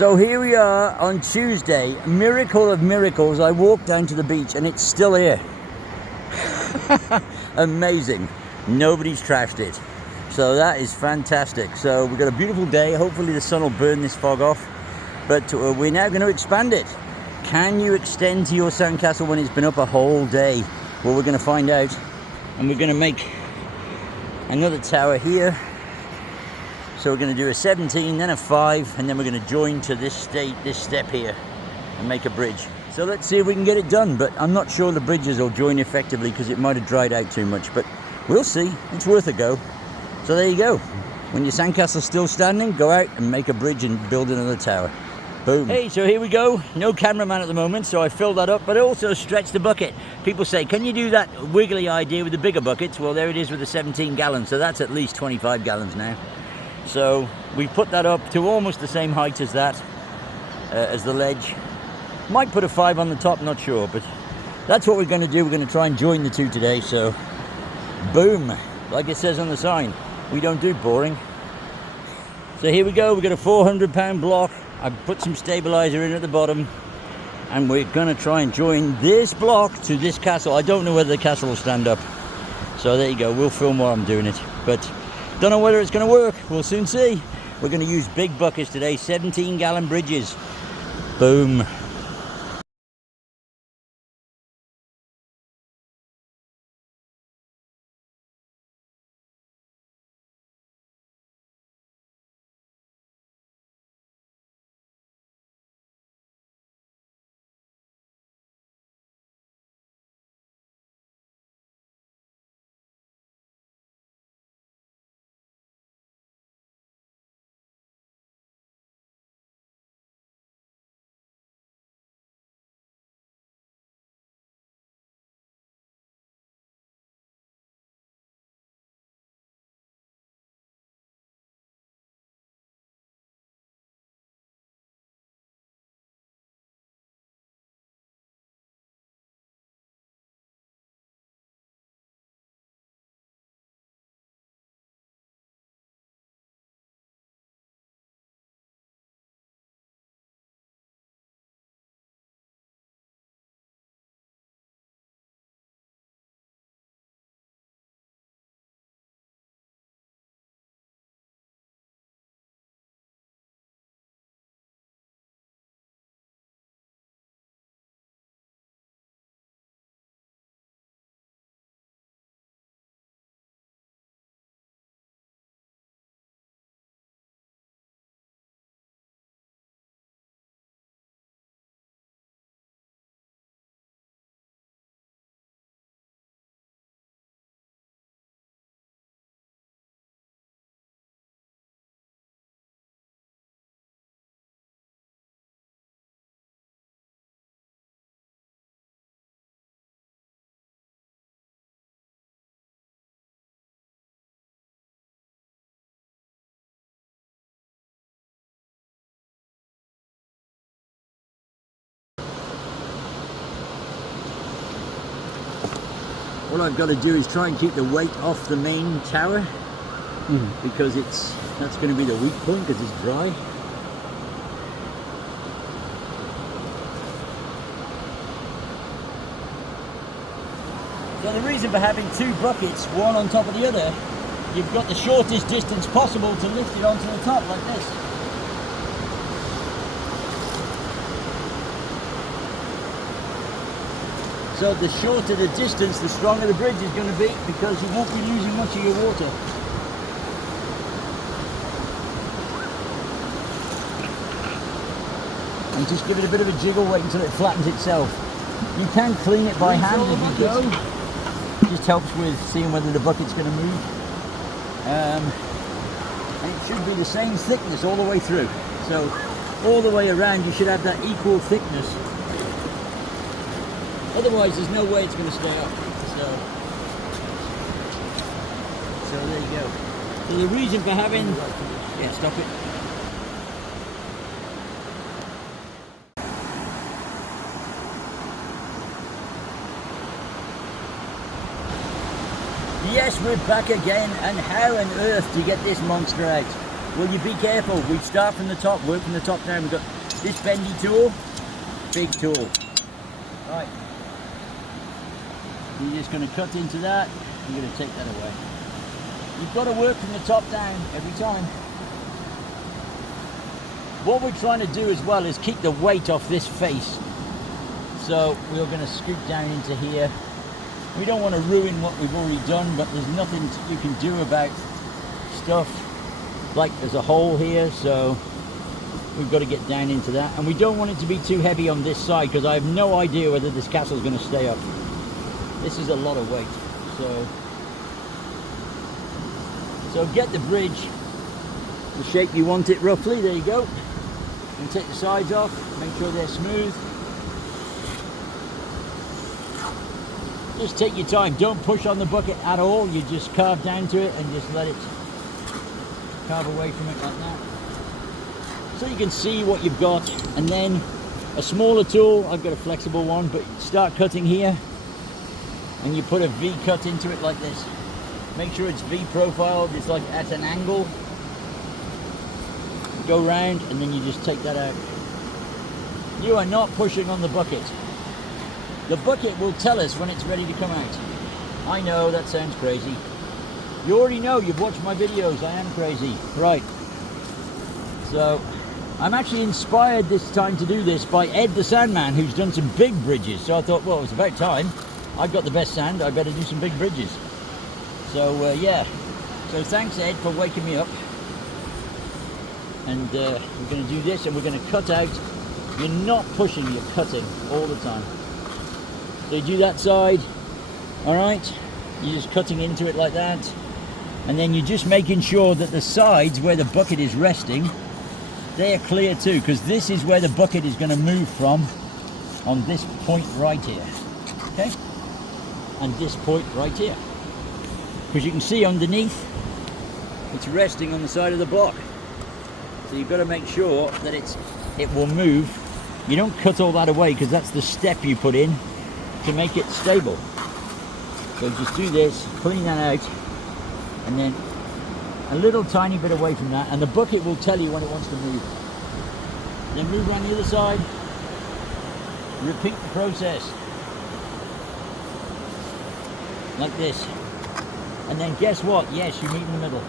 So here we are on Tuesday, miracle of miracles. I walked down to the beach and it's still here. Amazing. Nobody's trashed it. So that is fantastic. So we've got a beautiful day. Hopefully the sun will burn this fog off. But we're now going to expand it. Can you extend to your sandcastle when it's been up a whole day? Well, we're going to find out. And we're going to make another tower here. So we're going to do a 17, then a 5, and then we're going to join to this step here and make a bridge. So let's see if we can get it done, but I'm not sure the bridges will join effectively because it might have dried out too much, but we'll see. It's worth a go. So there you go. When your sandcastle's still standing, go out and make a bridge and build another tower. Boom. Hey, so here we go. No cameraman at the moment, so I filled that up, but I also stretched the bucket. People say, can you do that wiggly idea with the bigger buckets? Well, there it is with the 17 gallons, so that's at least 25 gallons now. So we put that up to almost the same height as that, as the ledge. Might put a 5 on the top, not sure, but that's what we're going to do. We're going to try and join the two today, so boom, like it says on the sign, we don't do boring. So here we go, we've got a 400-pound block. I put some stabilizer in at the bottom, and we're going to try and join this block to this castle. I don't know whether the castle will stand up, so there you go, we'll film while I'm doing it, but don't know whether it's going to work. We'll soon see. We're going to use big buckets today, 17-gallon bridges. Boom. All I've got to do is try and keep the weight off the main tower, because that's going to be the weak point because it's dry. So the reason for having two buckets, one on top of the other, you've got the shortest distance possible to lift it onto the top like this. So the shorter the distance, the stronger the bridge is going to be, because you won't be losing much of your water. And just give it a bit of a jiggle, wait until it flattens itself. You can clean it by hand as you go. It just helps with seeing whether the bucket's going to move. And it should be the same thickness all the way through. So all the way around you should have that equal thickness. Otherwise, there's no way it's going to stay up. So there you go. So the reason for having... Yeah, stop it. Yes, we're back again, and how on earth do you get this monster out? Will you be careful? We start from the top, work from the top down. We've got this bendy tool, big tool. Right. You're just going to cut into that. You're going to take that away. You've got to work from the top down every time. What we're trying to do as well is keep the weight off this face. So we're going to scoot down into here. We don't want to ruin what we've already done, but there's nothing you can do about stuff. Like there's a hole here, so we've got to get down into that. And we don't want it to be too heavy on this side, because I have no idea whether this castle is going to stay up. This is a lot of weight. So get the bridge the shape you want it roughly. There you go. And take the sides off, make sure they're smooth. Just take your time, don't push on the bucket at all. You just carve down to it and just let it carve away from it like that. So you can see what you've got. And then a smaller tool, I've got a flexible one, but start cutting here. And you put a V cut into it like this. Make sure it's V profiled, it's like at an angle. Go round and then you just take that out. You are not pushing on the bucket. The bucket will tell us when it's ready to come out. I know that sounds crazy. You already know, you've watched my videos, I am crazy. Right. So I'm actually inspired this time to do this by Ed the Sandman, who's done some big bridges. So I thought, well, it's about time. I've got the best sand, I better do some big bridges. So yeah, so thanks Ed for waking me up. And we're going to do this, and we're going to cut out. You're not pushing, you're cutting all the time. So you do that side, all right? You're just cutting into it like that. And then you're just making sure that the sides where the bucket is resting, they're clear too, because this is where the bucket is going to move from on this point right here, okay? And this point right here. Because you can see underneath, it's resting on the side of the block. So you've got to make sure that it will move. You don't cut all that away, because that's the step you put in to make it stable. So just do this, clean that out, and then a little tiny bit away from that, and the bucket will tell you when it wants to move. Then move around the other side. Repeat the process. Like this. And then guess what? Yes, you meet in the middle.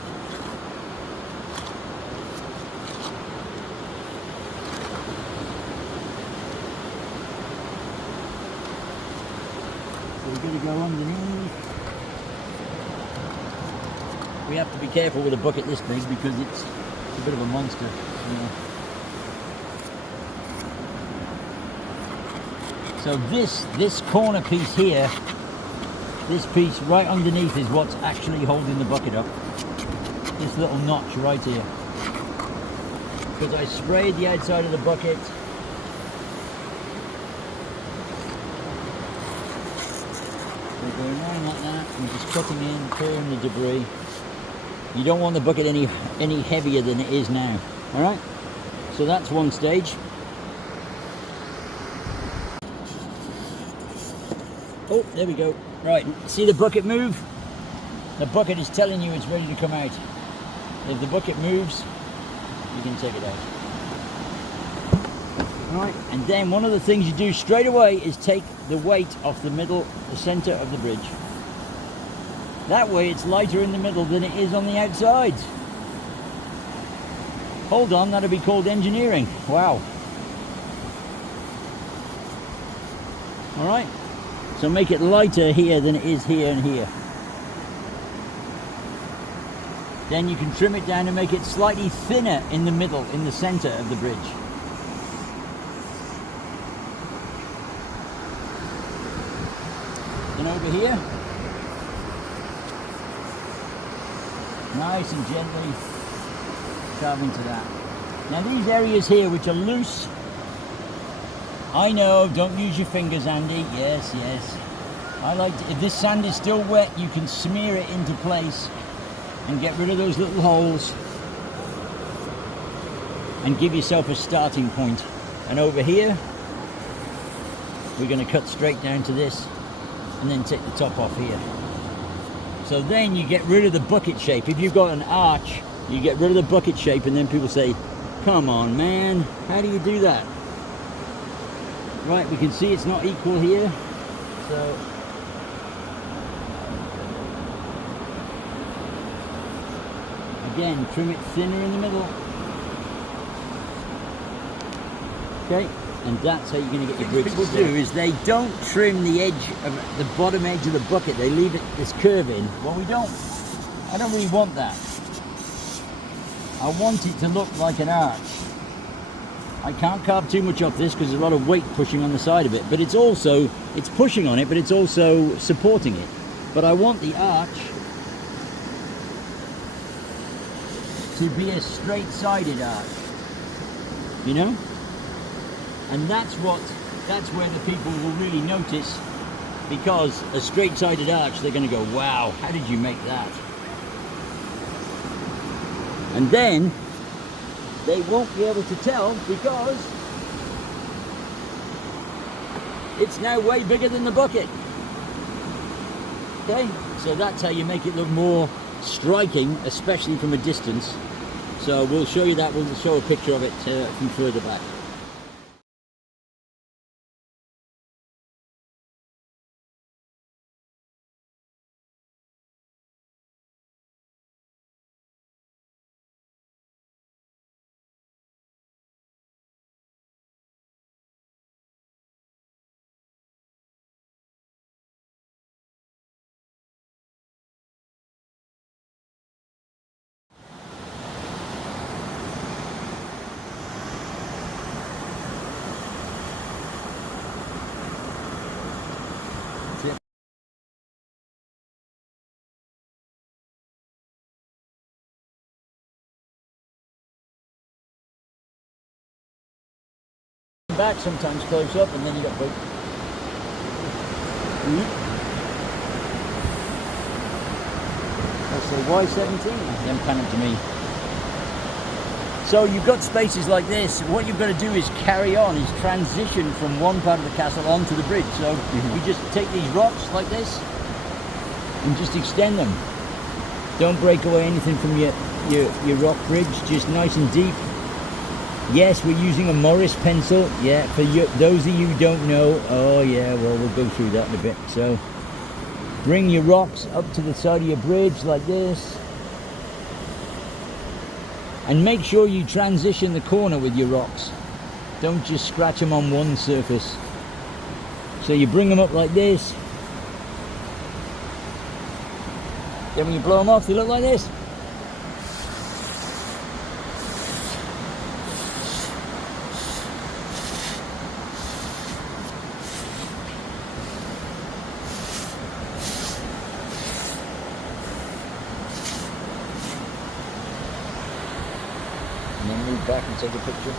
So we're going to go underneath. We have to be careful with a bucket this big, because it's a bit of a monster. You know. So this corner piece here, this piece right underneath is what's actually holding the bucket up. This little notch right here. Because I sprayed the outside of the bucket. We're going around like that, and just cutting in, clearing the debris. You don't want the bucket any heavier than it is now. Alright? So that's one stage. Oh, there we go. Right, see the bucket move? The bucket is telling you it's ready to come out. If the bucket moves, you can take it out. Alright, and then one of the things you do straight away is take the weight off the middle, the center of the bridge. That way it's lighter in the middle than it is on the outside. Hold on, that'll be called engineering. Wow. Alright. So make it lighter here than it is here and here. Then you can trim it down and make it slightly thinner in the middle, in the center of the bridge. And over here, nice and gently carve into that. Now these areas here which are loose, I know, don't use your fingers, Andy. Yes, yes. I like to, if this sand is still wet, you can smear it into place and get rid of those little holes and give yourself a starting point. And over here, we're going to cut straight down to this and then take the top off here. So then you get rid of the bucket shape. If you've got an arch You get rid of the bucket shape, and then people say, come on, man, how do you do that? Right, we can see it's not equal here. So again, trim it thinner in the middle. Okay, and that's how you're going to get your bridge. What people do is they don't trim the edge of the bottom edge of the bucket. They leave it this curve in. Well, I don't really want that. I want it to look like an arch. I can't carve too much off this because there's a lot of weight pushing on the side of it, but it's pushing on it, but it's also supporting it. But I want the arch to be a straight-sided arch, you know? And that's where the people will really notice, because a straight-sided arch, they're going to go, wow, how did you make that? And then they won't be able to tell because it's now way bigger than the bucket. Okay, so that's how you make it look more striking, especially from a distance. So we'll show you that. We'll show a picture of it from further back. Back sometimes close up, and then you got both. That's the Y17. Them panel to me. So you've got spaces like this. What you've got to do is carry on, is transition from one part of the castle onto the bridge. So you just take these rocks like this and just extend them. Don't break away anything from your rock bridge. Just nice and deep. Yes, we're using a Morris pencil. Yeah, for those of you who don't know, oh yeah, well, we'll go through that in a bit. So bring your rocks up to the side of your bridge like this. And make sure you transition the corner with your rocks. Don't just scratch them on one surface. So you bring them up like this. Then when you blow them off, they look like this. And then move back and take a picture.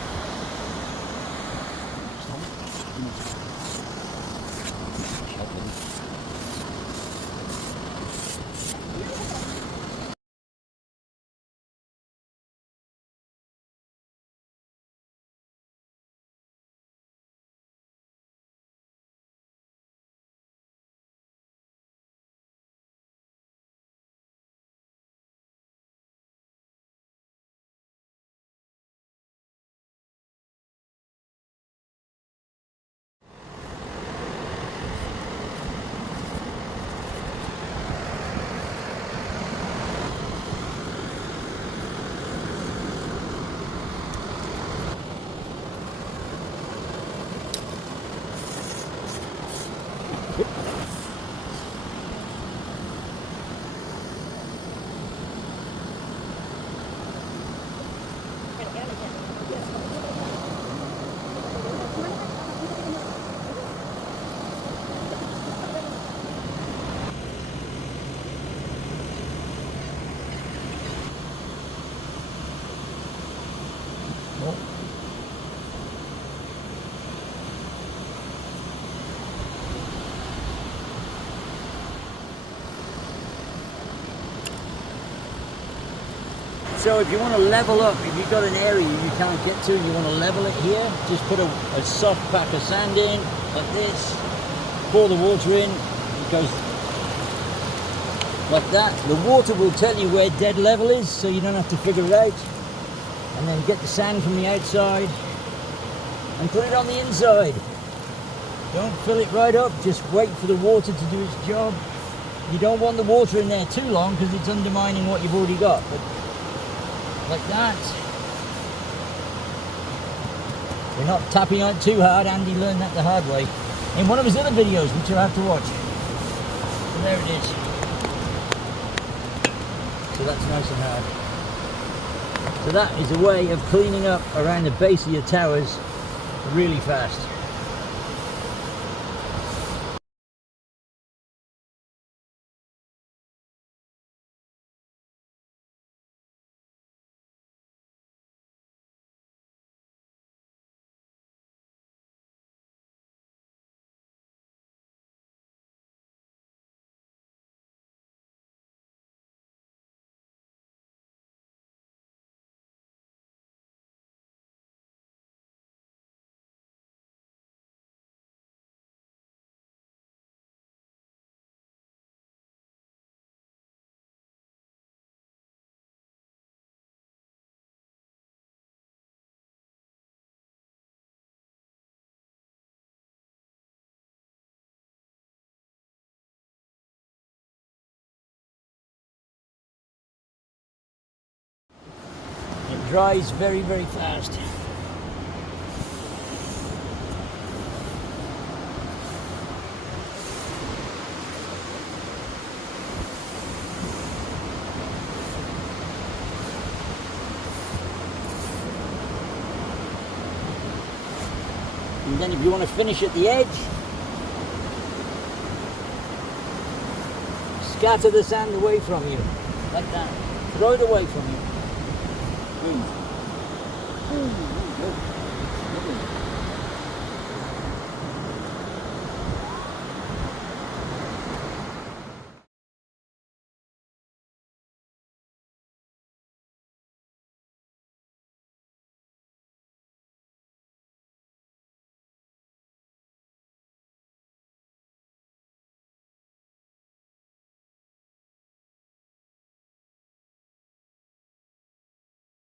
So if you want to level up, if you've got an area you can't get to and you want to level it here, just put a soft pack of sand in, like this, pour the water in, it goes like that. The water will tell you where dead level is, so you don't have to figure it out. And then get the sand from the outside and put it on the inside. Don't fill it right up, just wait for the water to do its job. You don't want the water in there too long because it's undermining what you've already got. But like that. We're not tapping on it too hard. Andy learned that the hard way in one of his other videos, which you'll have to watch. So there it is. So that's nice and hard. So that is a way of cleaning up around the base of your towers really fast. It dries very, very fast. And then if you want to finish at the edge, scatter the sand away from you, like that. Throw it away from you. Boom. Boom.